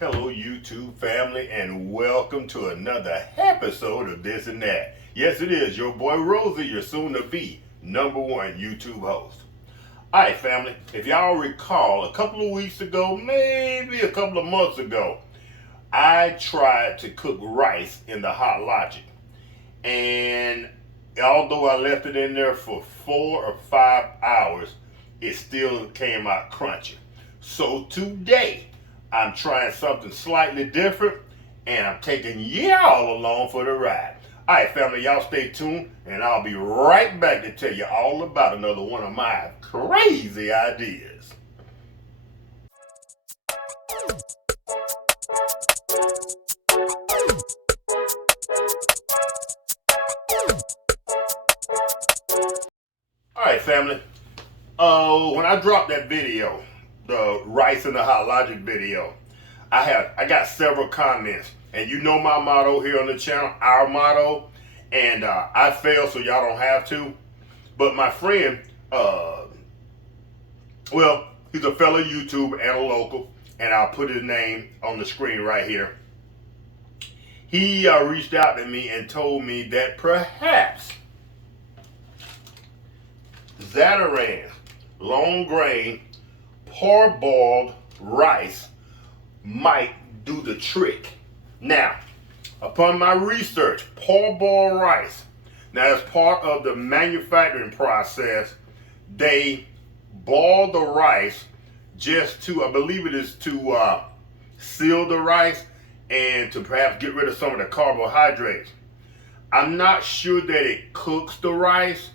Hello YouTube family, and welcome to another episode of This and That. Yes, it is your boy Rosie, your soon to be #1 YouTube host. Alright family, if y'all recall, a couple of weeks ago, maybe a couple of months ago, I tried to cook rice in the Hot Logic. And although I left it in there for 4 or 5 hours, it still came out crunchy. So today, I'm trying something slightly different, and I'm taking y'all along for the ride. All right, family, y'all stay tuned, and I'll be right back to tell you all about another one of my crazy ideas. All right, family. When I dropped that video, the rice in the Hot Logic video, I got several comments, and you know my motto here on the channel, our motto, and I fail so y'all don't have to. But my friend, well, he's a fellow YouTuber and a local, and I'll put his name on the screen right here. He reached out to me and told me that perhaps Zatarain's long grain parboiled rice might do the trick. Now, upon my research, parboiled rice, now as part of the manufacturing process, they boil the rice just to, I believe it is to seal the rice and to perhaps get rid of some of the carbohydrates. I'm not sure that it cooks the rice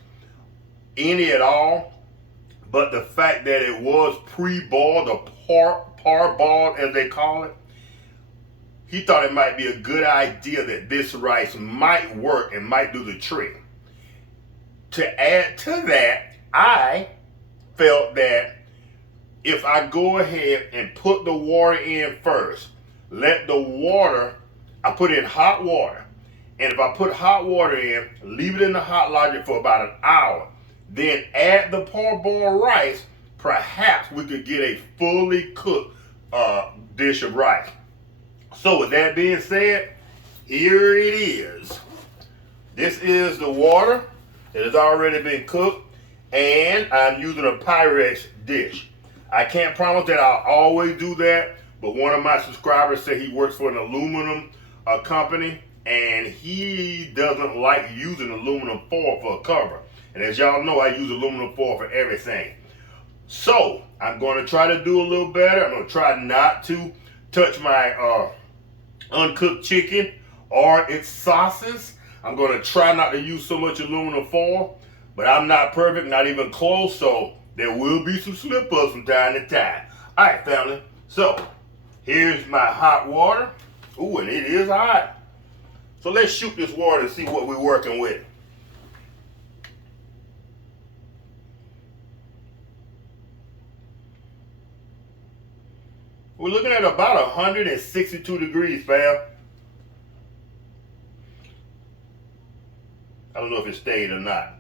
any at all, but the fact that it was pre-boiled or parboiled as they call it, he thought it might be a good idea that this rice might work and might do the trick. To add to that, I felt that if I go ahead and put the water in first, let the water, I put in hot water, and if I put hot water in, leave it in the Hot Logic for about an hour, then add the parboiled rice, perhaps we could get a fully cooked dish of rice. So with that being said, here it is. This is the water that has already been cooked, and I'm using a Pyrex dish. I can't promise that I'll always do that, but one of my subscribers said he works for an aluminum company, and he doesn't like using aluminum foil for a cover. And as y'all know, I use aluminum foil for everything. So I'm going to try to do a little better. I'm going to try not to touch my uncooked chicken or its sauces. I'm going to try not to use so much aluminum foil, but I'm not perfect, not even close, so there will be some slip-ups from time to time. All right, family. So here's my hot water. Ooh, and it is hot. So let's shoot this water and see what we're working with. We're looking at about 162 degrees, fam. I don't know if it stayed or not.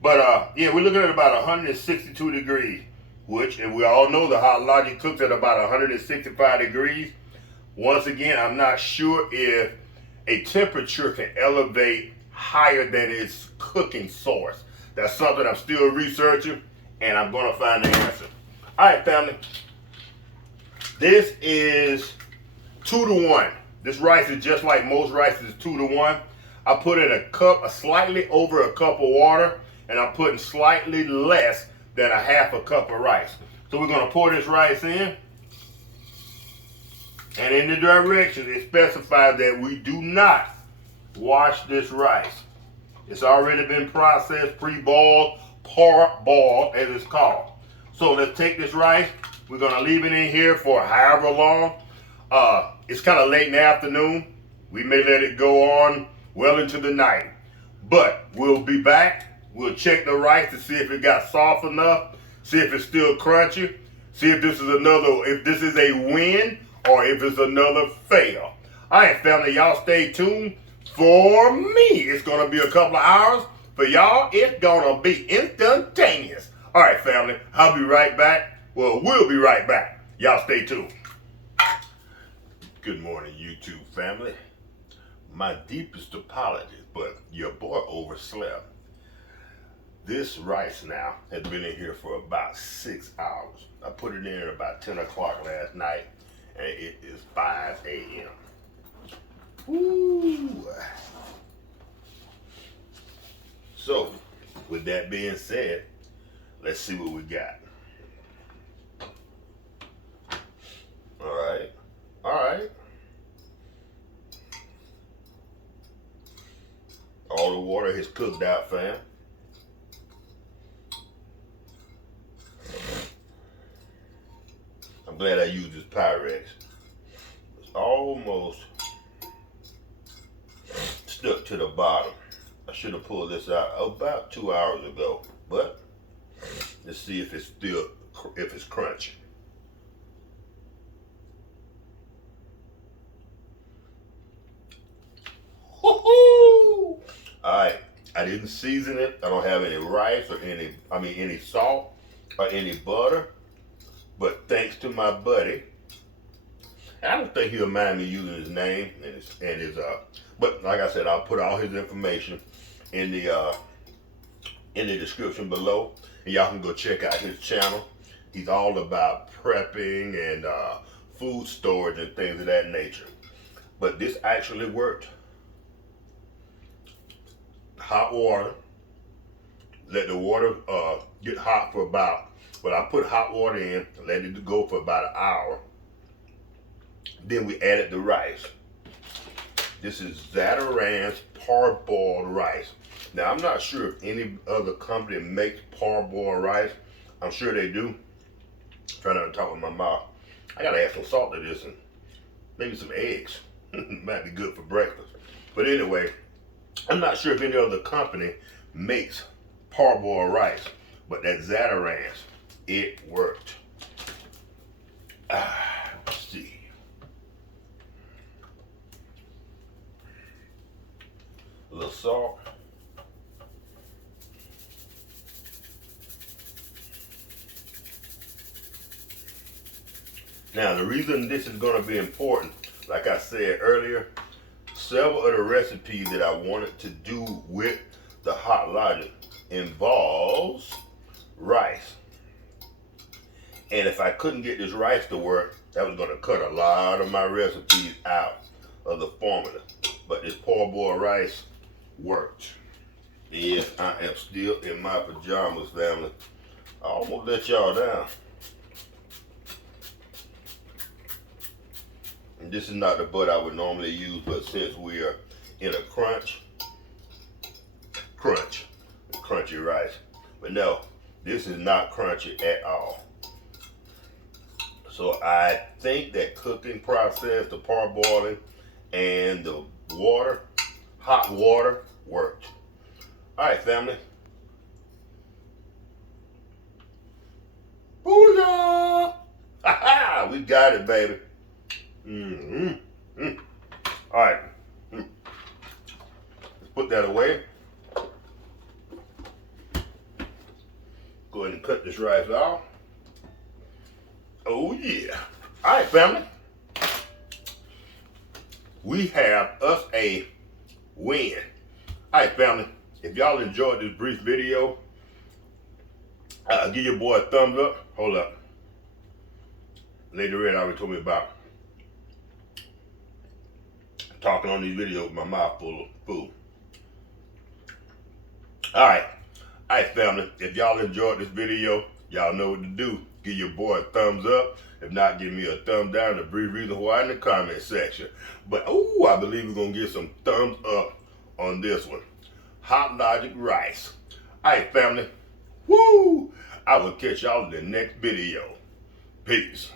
But yeah, we're looking at about 162 degrees, which, and we all know the Hot Logic cooks at about 165 degrees. Once again, I'm not sure if a temperature can elevate higher than its cooking source. That's something I'm still researching, and I'm going to find the answer. All right, family. This is 2-to-1. This rice is just like most rices, 2-to-1. I put in a cup, slightly over a cup of water, and I'm putting slightly less than a half a cup of rice. So we're going to pour this rice in. And in the directions, it specifies that we do not wash this rice. It's already been processed, pre-boiled, parboiled, as it's called. So let's take this rice. We're going to leave it in here for however long. It's kind of late in the afternoon. We may let it go on well into the night. But we'll be back. We'll check the rice to see if it got soft enough. See if it's still crunchy. See if this is a win or if it's another fail. All right, family, y'all stay tuned. For me, it's going to be a couple of hours. For y'all, it's going to be instantaneous. All right, family, I'll be right back. Well, we'll be right back. Y'all stay tuned. Good morning, YouTube family. My deepest apologies, but your boy overslept. This rice now has been in here for about 6 hours. I put it in at about 10 o'clock last night, and it is 5 a.m. Woo! So, with that being said, let's see what we got. All right. All the water has cooked out, fam. I'm glad I used this Pyrex. It's almost stuck to the bottom. I should have pulled this out about 2 hours ago, but let's see if it's crunchy. Woo-hoo! Alright, I didn't season it. I don't have any rice or any salt or any butter. But thanks to my buddy, I don't think he'll mind me using his name and his but like I said, I'll put all his information in the description below, and y'all can go check out his channel. He's all about prepping and food storage and things of that nature. But this actually worked. Hot water. Let the water get hot for about. But I put hot water in, let it go for about an hour. Then we added the rice. This is Zatarain's parboiled rice. Now I'm not sure if any other company makes parboiled rice. I'm sure they do. Trying not to talk with my mouth. I gotta add some salt to this and maybe some eggs. Might be good for breakfast. But anyway, I'm not sure if any other company makes parboiled rice, but that Zatarain's, it worked. Let's see. A little salt. Now the reason this is going to be important, like I said earlier, several of the recipes that I wanted to do with the Hot Logic involves rice. And if I couldn't get this rice to work, that was going to cut a lot of my recipes out of the formula. But this parboiled rice worked. Yes, I am still in my pajamas, family. I almost let y'all down. And this is not the butter I would normally use, but since we are in a crunchy rice. But no, this is not crunchy at all. So I think that cooking process, the parboiling and the water, hot water, worked. All right, family. Booyah! Ha-ha! We got it, baby. All right. Let's put that away. Go ahead and cut this rice off. Oh yeah. All right, family. We have us a win. All right, family. If y'all enjoyed this brief video, give your boy a thumbs up. Hold up. Lady Red already told me about talking on these videos with my mouth full of food. All right, family. If y'all enjoyed this video, y'all know what to do. Give your boy a thumbs up. If not, give me a thumb down. The brief reason why in the comment section. But I believe we're gonna get some thumbs up on this one. Hot Logic rice. All right, family. Woo! I will catch y'all in the next video. Peace.